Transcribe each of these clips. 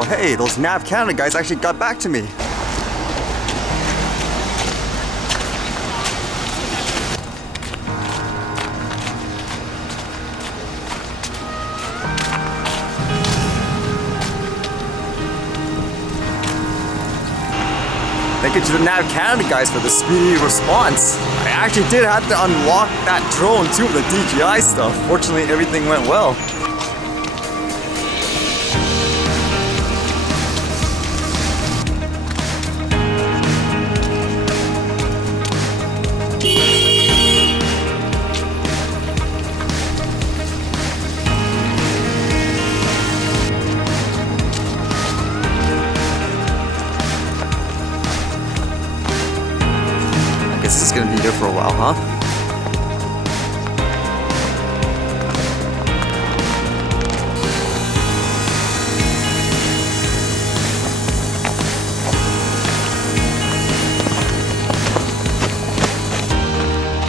Well, hey, those Nav Canada guys actually got back to me. Thank you to the Nav Canada guys for the speedy response. I actually did have to unlock that drone too with the DJI stuff. Fortunately, everything went well. This is gonna be here for a while, huh?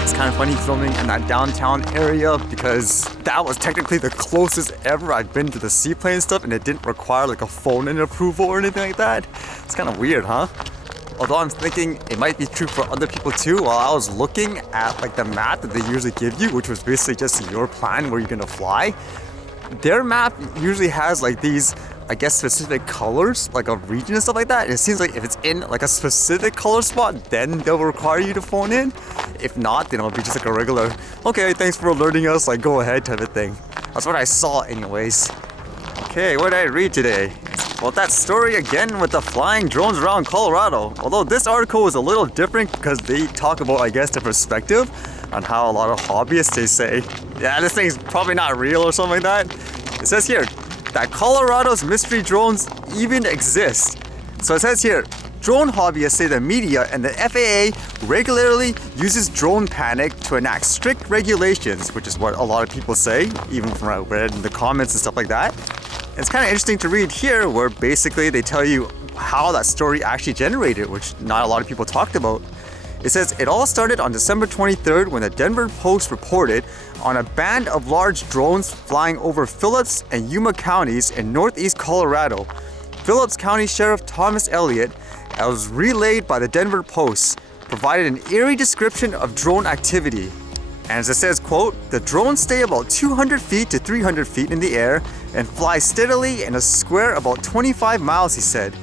It's kind of funny filming in that downtown area because that was technically the closest ever I've been to the seaplane stuff, and it didn't require like a phone-in approval or anything like that. It's kind of weird, huh? Although I'm thinking it might be true for other people too. While I was looking at like the map that they usually give you, which was basically just your plan where you're gonna fly, their map usually has like these, I guess, specific colors, like a region and stuff like that. And it seems like if it's in like a specific color spot, then they'll require you to phone in. If not, then it'll be just like a regular, okay, thanks for alerting us, like go ahead type of thing. That's what I saw anyways. Okay, what did I read today? Well, that story again with the flying drones around Colorado. Although this article is a little different because they talk about, I guess, the perspective on how a lot of hobbyists, they say, yeah, this thing's probably not real or something like that. It says here that Colorado's mystery drones even exist. So it says here, drone hobbyists say the media and the FAA regularly uses drone panic to enact strict regulations, which is what a lot of people say, even from what I read in the comments and stuff like that. It's kind of interesting to read here where basically they tell you how that story actually generated, which not a lot of people talked about. It says it all started on December 23rd when the Denver Post reported on a band of large drones flying over Phillips and Yuma counties in northeast Colorado. Phillips County Sheriff Thomas Elliott, as was relayed by the Denver Post, provided an eerie description of drone activity. And as it says, quote, the drones stay about 200 feet to 300 feet in the air and fly steadily in a square about 25 miles, he said.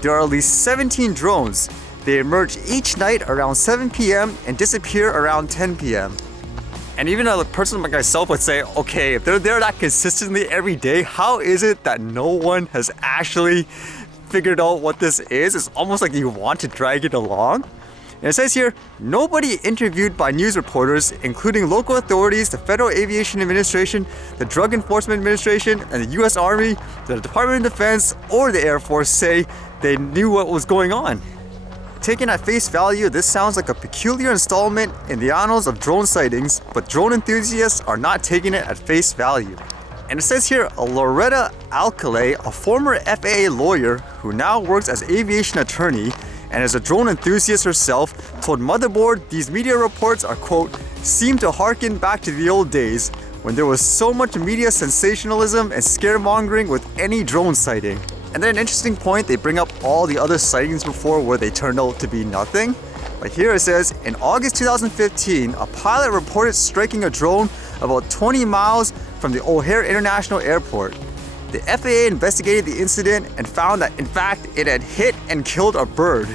There are at least 17 drones. They emerge each night around 7 p.m. and disappear around 10 p.m. And even a person like myself would say, okay, if they're there that consistently every day, how is it that no one has actually figured out what this is? It's almost like you want to drag it along. And it says here, nobody interviewed by news reporters, including local authorities, the Federal Aviation Administration, the Drug Enforcement Administration, and the U.S. Army, the Department of Defense, or the Air Force say they knew what was going on. Taken at face value, this sounds like a peculiar installment in the annals of drone sightings, but drone enthusiasts are not taking it at face value. And it says here, Loretta Alcalay, a former FAA lawyer who now works as aviation attorney and as a drone enthusiast herself, told Motherboard these media reports are, quote, seem to harken back to the old days when there was so much media sensationalism and scaremongering with any drone sighting. And then an interesting point, they bring up all the other sightings before where they turned out to be nothing. Like here it says, in August 2015, a pilot reported striking a drone about 20 miles from the O'Hare International Airport. The FAA investigated the incident and found that, in fact, it had hit and killed a bird.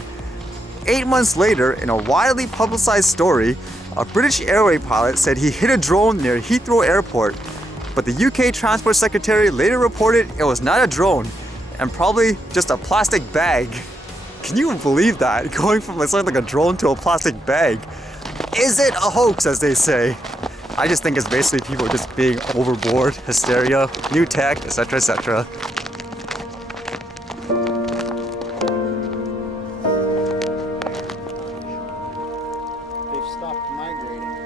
8 months later, in a widely publicized story, a British Airways pilot said he hit a drone near Heathrow Airport, but the UK Transport Secretary later reported it was not a drone and probably just a plastic bag. Can you believe that? Going from something like a drone to a plastic bag. Is it a hoax, as they say? I just think it's basically people just being overboard, hysteria, new tech, etc., etc. They've stopped migrating.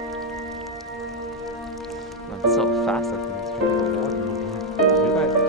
That's so fast, I think it's really water moving. Look at that.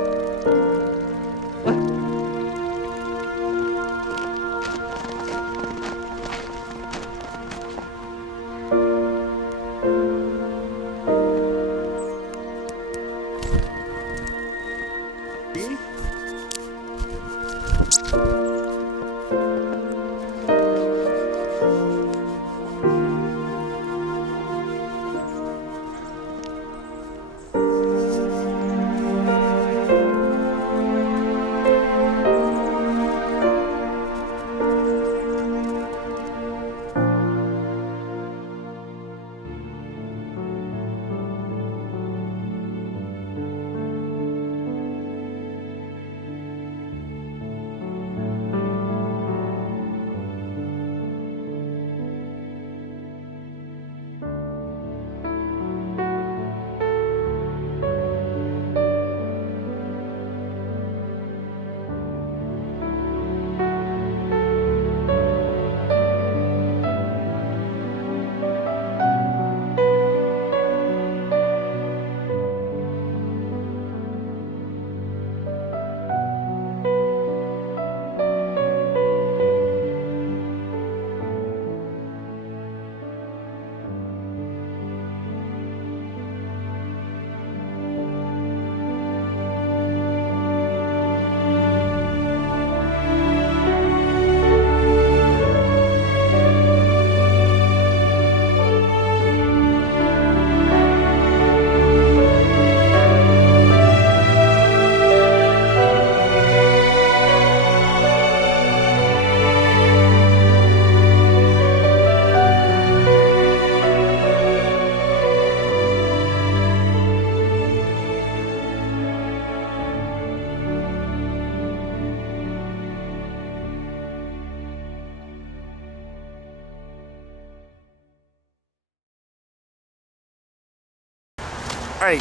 All right,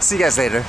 see you guys later.